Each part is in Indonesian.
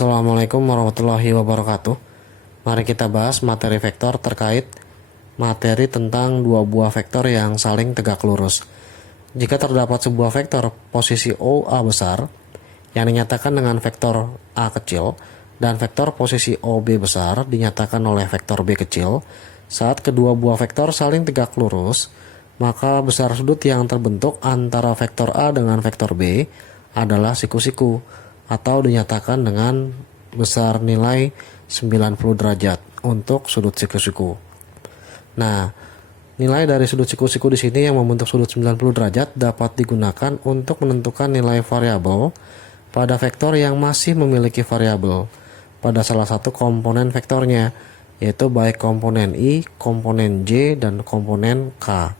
Assalamualaikum warahmatullahi wabarakatuh. Mari kita bahas materi vektor terkait materi tentang dua buah vektor yang saling tegak lurus. Jika terdapat sebuah vektor posisi OA besar yang dinyatakan dengan vektor A kecil dan vektor posisi OB besar dinyatakan oleh vektor B kecil, saat kedua buah vektor saling tegak lurus, maka besar sudut yang terbentuk antara vektor A dengan vektor B adalah siku-siku, atau dinyatakan dengan besar nilai 90 derajat untuk sudut siku-siku. Nah, nilai dari sudut siku-siku di sini yang membentuk sudut 90 derajat dapat digunakan untuk menentukan nilai variabel pada vektor yang masih memiliki variabel pada salah satu komponen vektornya, yaitu baik komponen I, komponen J, dan komponen K,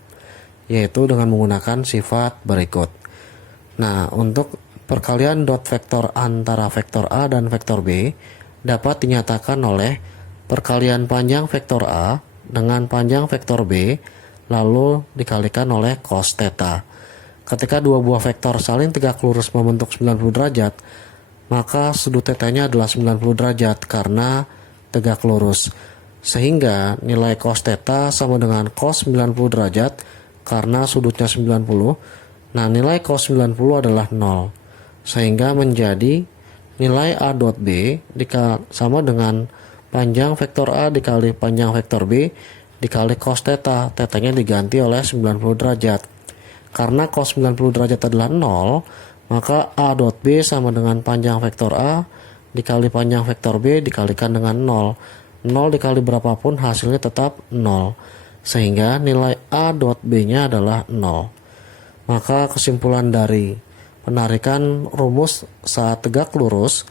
yaitu dengan menggunakan sifat berikut. Nah, untuk perkalian dot vektor antara vektor A dan vektor B dapat dinyatakan oleh perkalian panjang vektor A dengan panjang vektor B lalu dikalikan oleh cos theta. Ketika dua buah vektor saling tegak lurus membentuk 90 derajat, maka sudut tetanya adalah 90 derajat karena tegak lurus. Sehingga nilai cos theta sama dengan cos 90 derajat karena sudutnya 90. Nah, nilai cos 90 adalah 0. Sehingga menjadi nilai A dot B sama dengan panjang vektor A dikali panjang vektor B dikali cos theta. Tetanya diganti oleh 90 derajat. Karena cos 90 derajat adalah 0, maka A dot B sama dengan panjang vektor A dikali panjang vektor B dikalikan dengan 0. 0 dikali berapapun hasilnya tetap 0. Sehingga nilai A dot B nya adalah 0. Maka kesimpulan dari penarikan rumus saat tegak lurus,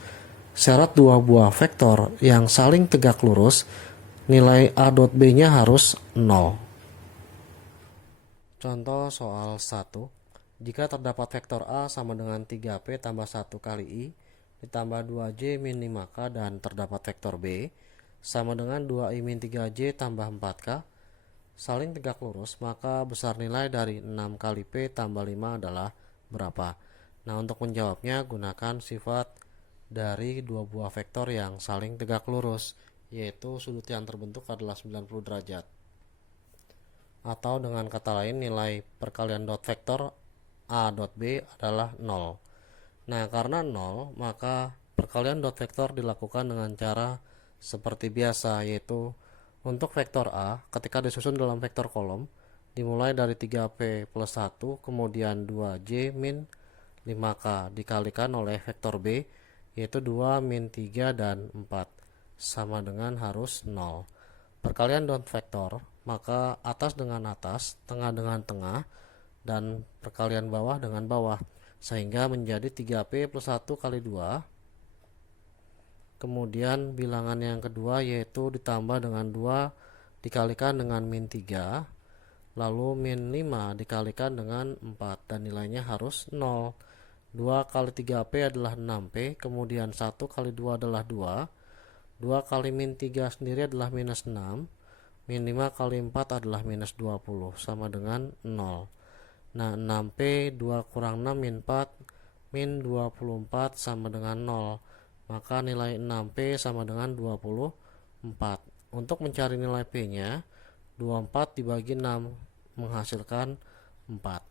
syarat dua buah vektor yang saling tegak lurus, nilai A dot B nya harus 0. Contoh soal 1. Jika terdapat vektor A sama dengan 3P tambah 1 kali I ditambah 2J min 5K dan terdapat vektor B sama dengan 2I min 3J tambah 4K saling tegak lurus, maka besar nilai dari 6 kali P tambah 5 adalah berapa? Nah, untuk menjawabnya gunakan sifat dari dua buah vektor yang saling tegak lurus, yaitu sudut yang terbentuk adalah 90 derajat. Atau dengan kata lain, nilai perkalian dot vektor A dot B adalah 0. Nah, karena 0, maka perkalian dot vektor dilakukan dengan cara seperti biasa, yaitu untuk vektor A ketika disusun dalam vektor kolom dimulai dari 3P plus 1 kemudian 2J min 5K dikalikan oleh vektor B, yaitu 2 min 3 dan 4 sama dengan harus 0. Perkalian dot vektor, maka atas dengan atas, tengah dengan tengah, dan perkalian bawah dengan bawah, sehingga menjadi 3P plus 1 kali 2. Kemudian bilangan yang kedua yaitu ditambah dengan 2 dikalikan dengan min 3, lalu min 5 dikalikan dengan 4, dan nilainya harus 0. 2 kali 3P adalah 6P, kemudian 1 kali 2 adalah 2, 2 kali min 3 sendiri adalah minus 6, min 5 kali 4 adalah minus 20, sama dengan 0. Nah, 6P 2 kurang 6 min 4, min 24 sama dengan 0, maka nilai 6P sama dengan 24. Untuk mencari nilai P nya, 24 dibagi 6 menghasilkan 4.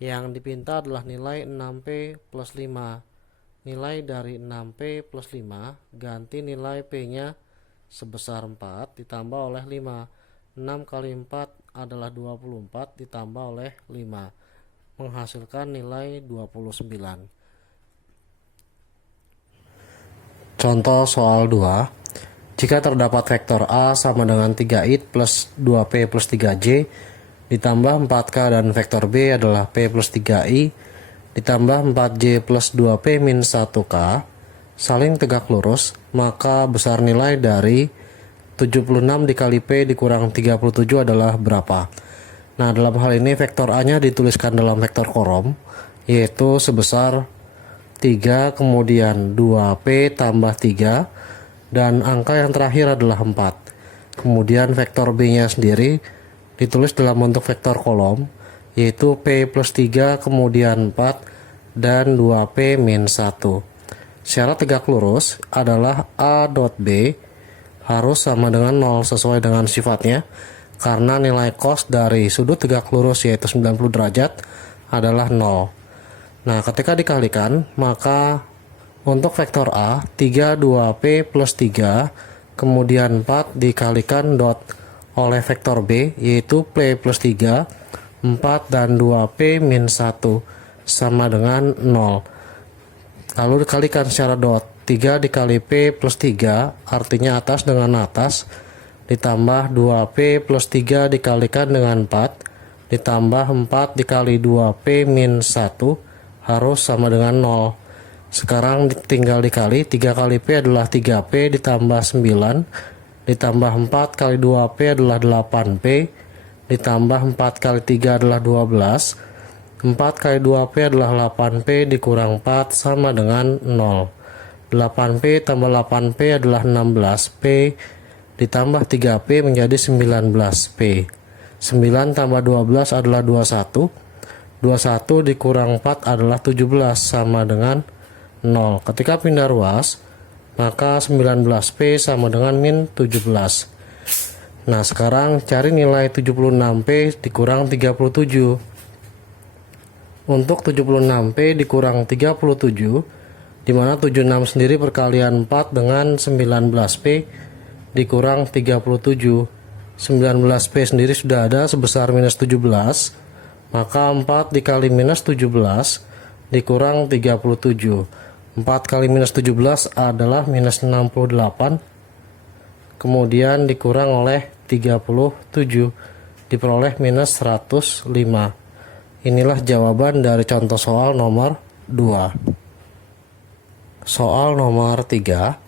Yang dipinta adalah nilai 6P plus 5. Nilai dari 6P plus 5 ganti nilai P nya sebesar 4 ditambah oleh 5. 6 kali 4 adalah 24 ditambah oleh 5 menghasilkan nilai 29. Contoh soal 2. Jika terdapat vektor A sama dengan 3I plus 2P plus 3J ditambah 4K dan vektor B adalah P plus 3I ditambah 4J plus 2P min 1K saling tegak lurus, maka besar nilai dari 76 dikali P dikurang 37 adalah berapa? Nah, dalam hal ini vektor A nya dituliskan dalam vektor kolom, yaitu sebesar 3 kemudian 2P tambah 3 dan angka yang terakhir adalah 4. Kemudian vektor B nya sendiri ditulis dalam bentuk vektor kolom, yaitu P plus 3 kemudian 4 dan 2P min 1. Syarat tegak lurus adalah A dot B harus sama dengan 0 sesuai dengan sifatnya, karena nilai cos dari sudut tegak lurus yaitu 90 derajat adalah 0. Nah, ketika dikalikan, maka untuk vektor A 32P plus 3 kemudian 4 dikalikan dot oleh vektor B yaitu P plus 3, 4 dan 2P min 1 sama dengan 0. Lalu dikalikan secara dot, 3 dikali P plus 3 artinya atas dengan atas, ditambah 2P plus 3 dikalikan dengan 4 ditambah 4 dikali 2P min 1 harus sama dengan 0. Sekarang tinggal dikali, 3 kali P adalah 3P ditambah 9 ditambah 4 kali 2P adalah 8P ditambah 4 kali 3 adalah 12, 4 kali 2P adalah 8P dikurang 4 sama dengan 0. 8P tambah 8P adalah 16P ditambah 3P menjadi 19P. 9 tambah 12 adalah 21. 21 dikurang 4 adalah 17 sama dengan 0. Ketika pindah ruas, maka 19P sama dengan min 17. Nah, sekarang cari nilai 76P dikurang 37. Untuk 76P dikurang 37, dimana 76 sendiri perkalian 4 dengan 19P dikurang 37. 19P sendiri sudah ada sebesar minus 17, maka 4 dikali minus 17 dikurang 37. 4 kali minus 17 adalah minus 68, kemudian dikurang oleh 37, diperoleh minus 105. Inilah jawaban dari contoh soal nomor 2. Soal nomor 3.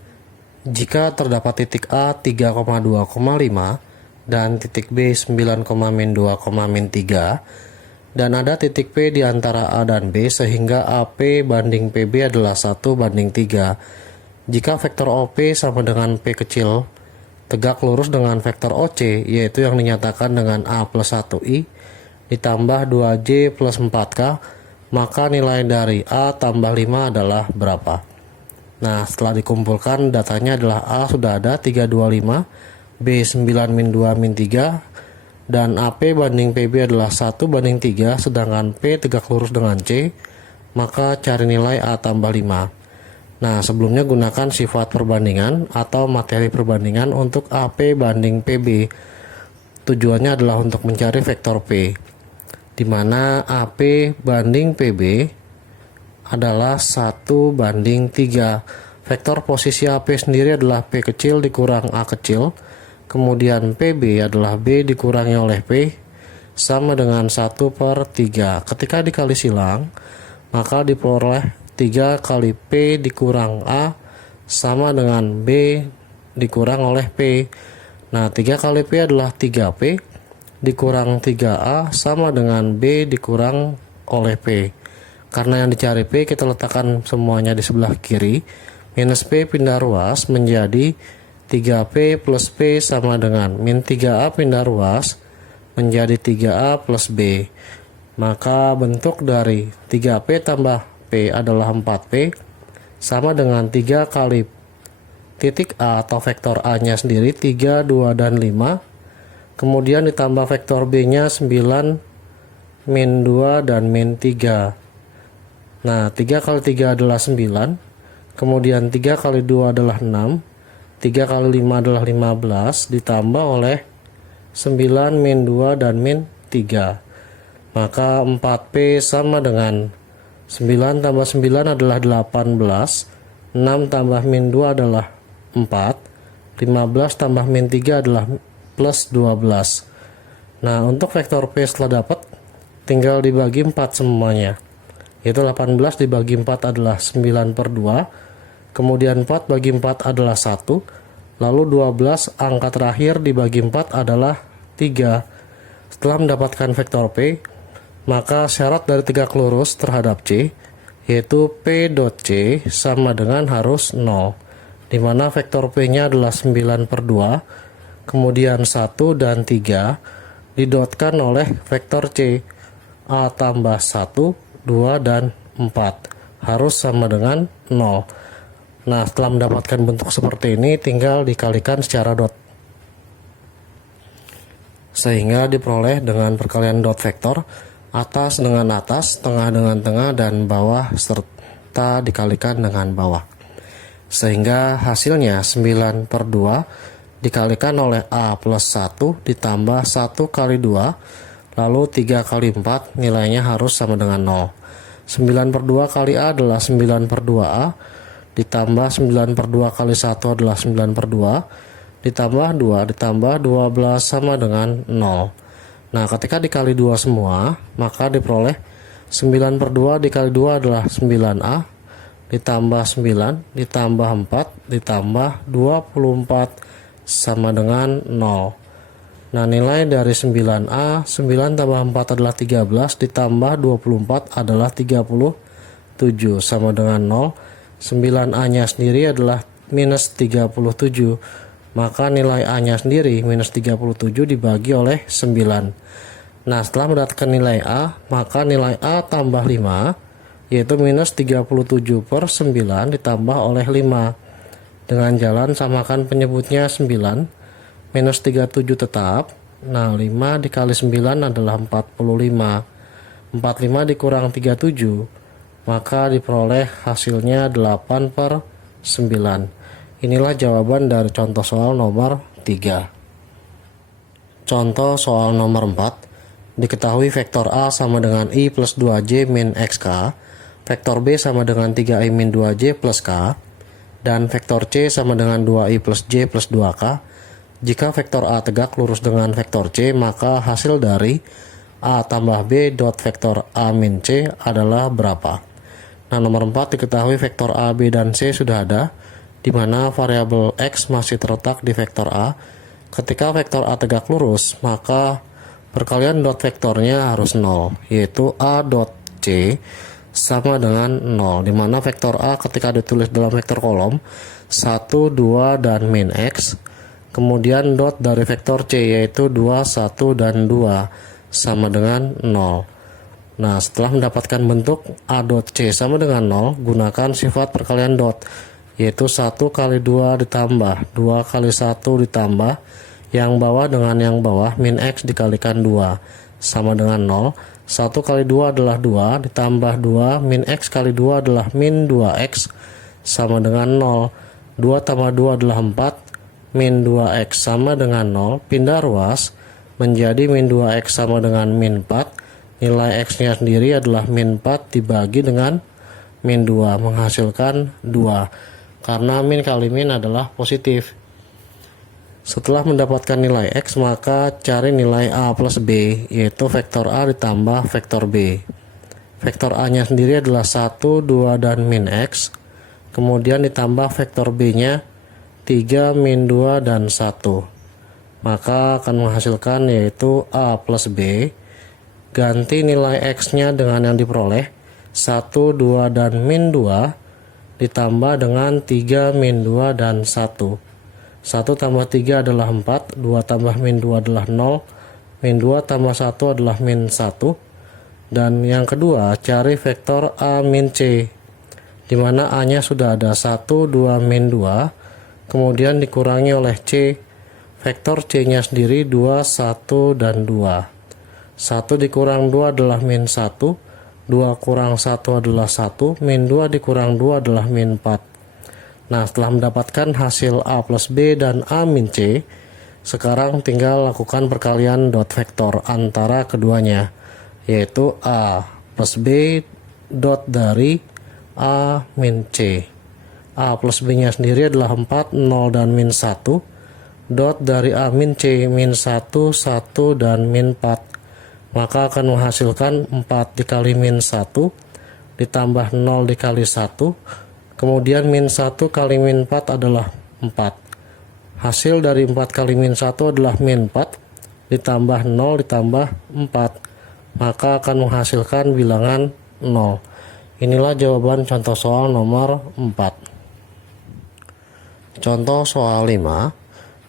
Jika terdapat titik A 3,2,5 dan titik B 9,-2,-3 dan ada titik P di antara A dan B sehingga AP banding PB adalah 1:3. Jika vektor OP sama dengan P kecil tegak lurus dengan vektor OC yaitu yang dinyatakan dengan A plus 1I ditambah 2J plus 4K, maka nilai dari A tambah 5 adalah berapa? Nah, setelah dikumpulkan datanya adalah A sudah ada 325, B 9-2-3, dan AP banding PB adalah 1:3, sedangkan P tegak lurus dengan C, maka cari nilai A tambah 5. Nah, sebelumnya gunakan sifat perbandingan atau materi perbandingan untuk AP banding PB. Tujuannya adalah untuk mencari vektor P, di mana AP banding PB adalah 1:3. Vektor posisi AP sendiri adalah P kecil dikurang A kecil, kemudian PB adalah B dikurangi oleh P sama dengan 1/3. Ketika dikali silang, maka diperoleh 3 kali P dikurang A sama dengan B dikurang oleh P. Nah, 3 kali P adalah 3P dikurang 3A sama dengan B dikurang oleh P. Karena yang dicari P, kita letakkan semuanya di sebelah kiri. Minus P pindah ruas menjadi 3P plus P sama dengan min 3A pindah ruas menjadi 3A plus B. Maka bentuk dari 3P tambah P adalah 4P sama dengan 3 kali titik A atau vektor A nya sendiri 3, 2, dan 5. Kemudian ditambah vektor B nya 9, min 2, dan min 3. Nah, 3 kali 3 adalah 9. Kemudian 3 kali 2 adalah 6. 3 kali 5 adalah 15 ditambah oleh 9 min 2 dan min 3. Maka 4P sama dengan 9 tambah 9 adalah 18, 6 tambah min 2 adalah 4, 15 tambah min 3 adalah plus 12. Nah, untuk vektor P setelah dapat tinggal dibagi 4 semuanya, yaitu 18 dibagi 4 adalah 9/2. Kemudian 4 bagi 4 adalah 1, lalu 12 angka terakhir dibagi 4 adalah 3. Setelah mendapatkan vektor P, maka syarat dari tegak lurus terhadap C, yaitu P dot C sama dengan harus 0, di mana vektor P nya adalah 9/2, kemudian 1 dan 3 didotkan oleh vektor C, A tambah 1, 2, dan 4 harus sama dengan 0. Nah, setelah mendapatkan bentuk seperti ini, tinggal dikalikan secara dot. Sehingga diperoleh dengan perkalian dot vektor atas dengan atas, tengah dengan tengah, dan bawah serta dikalikan dengan bawah. Sehingga hasilnya 9/2 dikalikan oleh A plus 1 ditambah 1 kali 2, lalu 3 kali 4 nilainya harus sama dengan 0. 9/2 kali A adalah 9/2A, ditambah 9/2 kali 1 adalah 9/2, ditambah 2 ditambah 12 sama dengan 0. Nah, ketika dikali 2 semua, maka diperoleh 9/2 dikali 2 adalah 9A, ditambah 9, ditambah 4, ditambah 24 sama dengan 0. Nah, nilai dari 9A, 9 tambah 4 adalah 13, ditambah 24 adalah 37, sama dengan 0. 9A nya sendiri adalah minus 37, maka nilai A nya sendiri minus 37 dibagi oleh 9. Nah, setelah mendapatkan nilai A, maka nilai A tambah 5, yaitu minus 37/9 ditambah oleh 5. Dengan jalan samakan penyebutnya 9, minus 37 tetap. Nah, 5 dikali 9 adalah 45. 45 dikurang 37, maka diperoleh hasilnya 8/9. Inilah jawaban dari contoh soal nomor 3. Contoh soal nomor 4. Diketahui vektor A sama dengan I plus 2J min XK, vektor B sama dengan 3I min 2J plus K, dan vektor C sama dengan 2I plus J plus 2K. Jika vektor A tegak lurus dengan vektor C, maka hasil dari A tambah B dot vektor A min C adalah berapa? Nah, nomor 4 diketahui vektor A, B, dan C sudah ada, di mana variabel X masih terletak di vektor A. Ketika vektor A tegak lurus, maka perkalian dot vektornya harus 0, yaitu A dot C sama dengan 0, di mana vektor A ketika ditulis dalam vektor kolom 1, 2, dan min X, kemudian dot dari vektor C yaitu 2, 1, dan 2 sama dengan 0. Nah, setelah mendapatkan bentuk A dot C sama dengan 0, gunakan sifat perkalian dot, yaitu 1 kali 2 ditambah 2 kali 1 ditambah yang bawah dengan yang bawah min X dikalikan 2 sama dengan 0. 1 kali 2 adalah 2 ditambah 2 min X kali 2 adalah min 2X sama dengan 0. 2 tambah 2 adalah 4, min 2X sama dengan 0, pindah ruas menjadi min 2X sama dengan min 4. Nilai X nya sendiri adalah min 4 dibagi dengan min 2, menghasilkan 2, karena min kali min adalah positif. Setelah mendapatkan nilai X, maka cari nilai A plus B, yaitu vektor A ditambah vektor B. Vektor A nya sendiri adalah 1, 2, dan min X, kemudian ditambah vektor B nya 3, min 2, dan 1, maka akan menghasilkan yaitu A plus B. Ganti nilai X nya dengan yang diperoleh 1, 2, dan min 2 ditambah dengan 3, min 2, dan 1. 1 tambah 3 adalah 4, 2 tambah min 2 adalah 0, min 2 tambah 1 adalah min 1. Dan yang kedua, cari vektor A min C, di mana A nya sudah ada 1, 2, min 2, kemudian dikurangi oleh C. Vektor C nya sendiri 2, 1, dan 2. 1 dikurang 2 adalah min 1, 2 kurang 1 adalah 1, min 2 dikurang 2 adalah min 4. Nah, setelah mendapatkan hasil A plus B dan A min C, sekarang tinggal lakukan perkalian dot vektor antara keduanya, yaitu A plus B dot dari A min C. A plus B nya sendiri adalah 4, 0, dan min 1, dot dari A min C min 1, 1, dan min 4, maka akan menghasilkan 4 dikali min 1 ditambah 0 dikali 1, kemudian min 1 kali min 4 adalah 4. Hasil dari 4 kali min 1 adalah min 4 ditambah 0 ditambah 4, maka akan menghasilkan bilangan 0. Inilah jawaban contoh soal nomor 4. Contoh soal 5.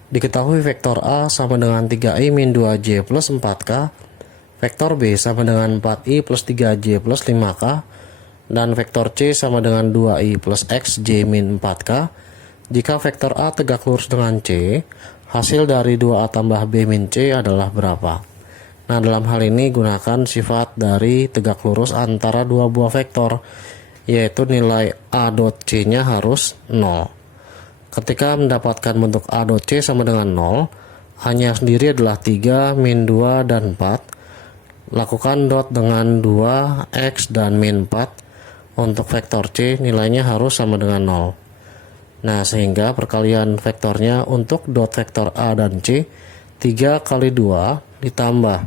Diketahui vektor A sama dengan 3I min 2J plus 4K, vektor B sama dengan 4I plus 3J plus 5K, dan vektor C sama dengan 2i plus X J min 4K. Jika vektor A tegak lurus dengan C, hasil dari 2A tambah B min C adalah berapa? Nah, dalam hal ini gunakan sifat dari tegak lurus antara dua buah vektor, yaitu nilai A dot C nya harus 0. Ketika mendapatkan bentuk A dot C sama dengan 0, A-nya sendiri adalah 3, min 2, dan 4. Lakukan dot dengan 2, X, dan min 4. Untuk vektor C nilainya harus sama dengan 0. Nah, sehingga perkalian vektornya untuk dot vektor A dan C 3 kali 2 ditambah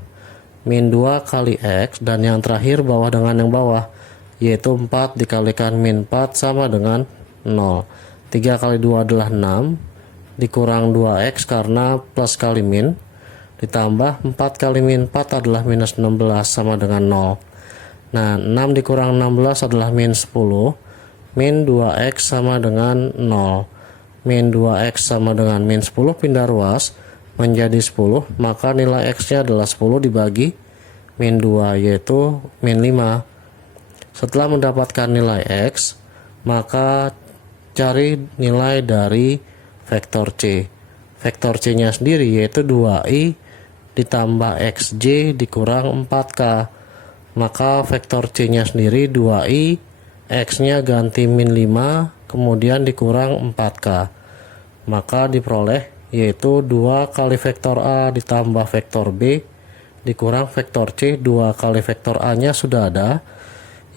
min 2 kali X, dan yang terakhir bawah dengan yang bawah, yaitu 4 dikalikan min 4 sama dengan 0. 3 kali 2 adalah 6, dikurang 2X karena plus kali min, ditambah 4 kali min 4 adalah minus 16 sama dengan 0. Nah, 6 dikurang 16 adalah min 10, min 2X sama dengan 0. Min 2X sama dengan min 10 pindah ruas menjadi 10, maka nilai X nya adalah 10 dibagi min 2, yaitu min 5. Setelah mendapatkan nilai X, maka cari nilai dari vektor C. Vektor C nya sendiri yaitu 2i ditambah XJ dikurang 4K. Maka vektor C nya sendiri 2i, X nya ganti min 5, kemudian dikurang 4K. Maka diperoleh yaitu 2 kali vektor A ditambah vektor B dikurang vektor C. 2 kali vektor A nya sudah ada,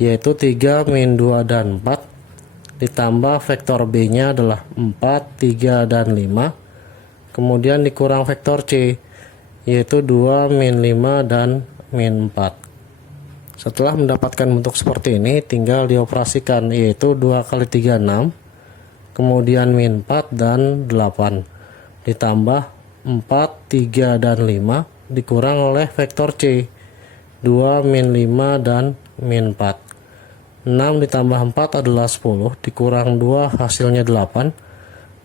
yaitu 3, min 2, dan 4, ditambah vektor B nya adalah 4, 3, dan 5, kemudian dikurang vektor C, yaitu 2, min 5, dan min 4. Setelah mendapatkan bentuk seperti ini, tinggal dioperasikan, yaitu 2 kali 3, 6, kemudian min 4 dan 8, ditambah 4, 3, dan 5, dikurang oleh vektor C, 2, min 5, dan min 4. 6 ditambah 4 adalah 10, dikurang 2 hasilnya 8,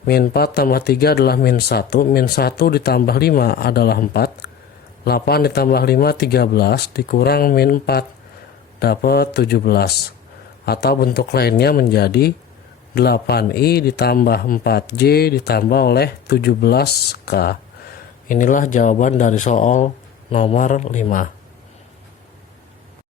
min 4 tambah 3 adalah min 1, min 1 ditambah 5 adalah 4, 8 ditambah 5 13, dikurang min 4 dapat 17, atau bentuk lainnya menjadi 8i ditambah 4j ditambah oleh 17k. Inilah jawaban dari soal nomor 5.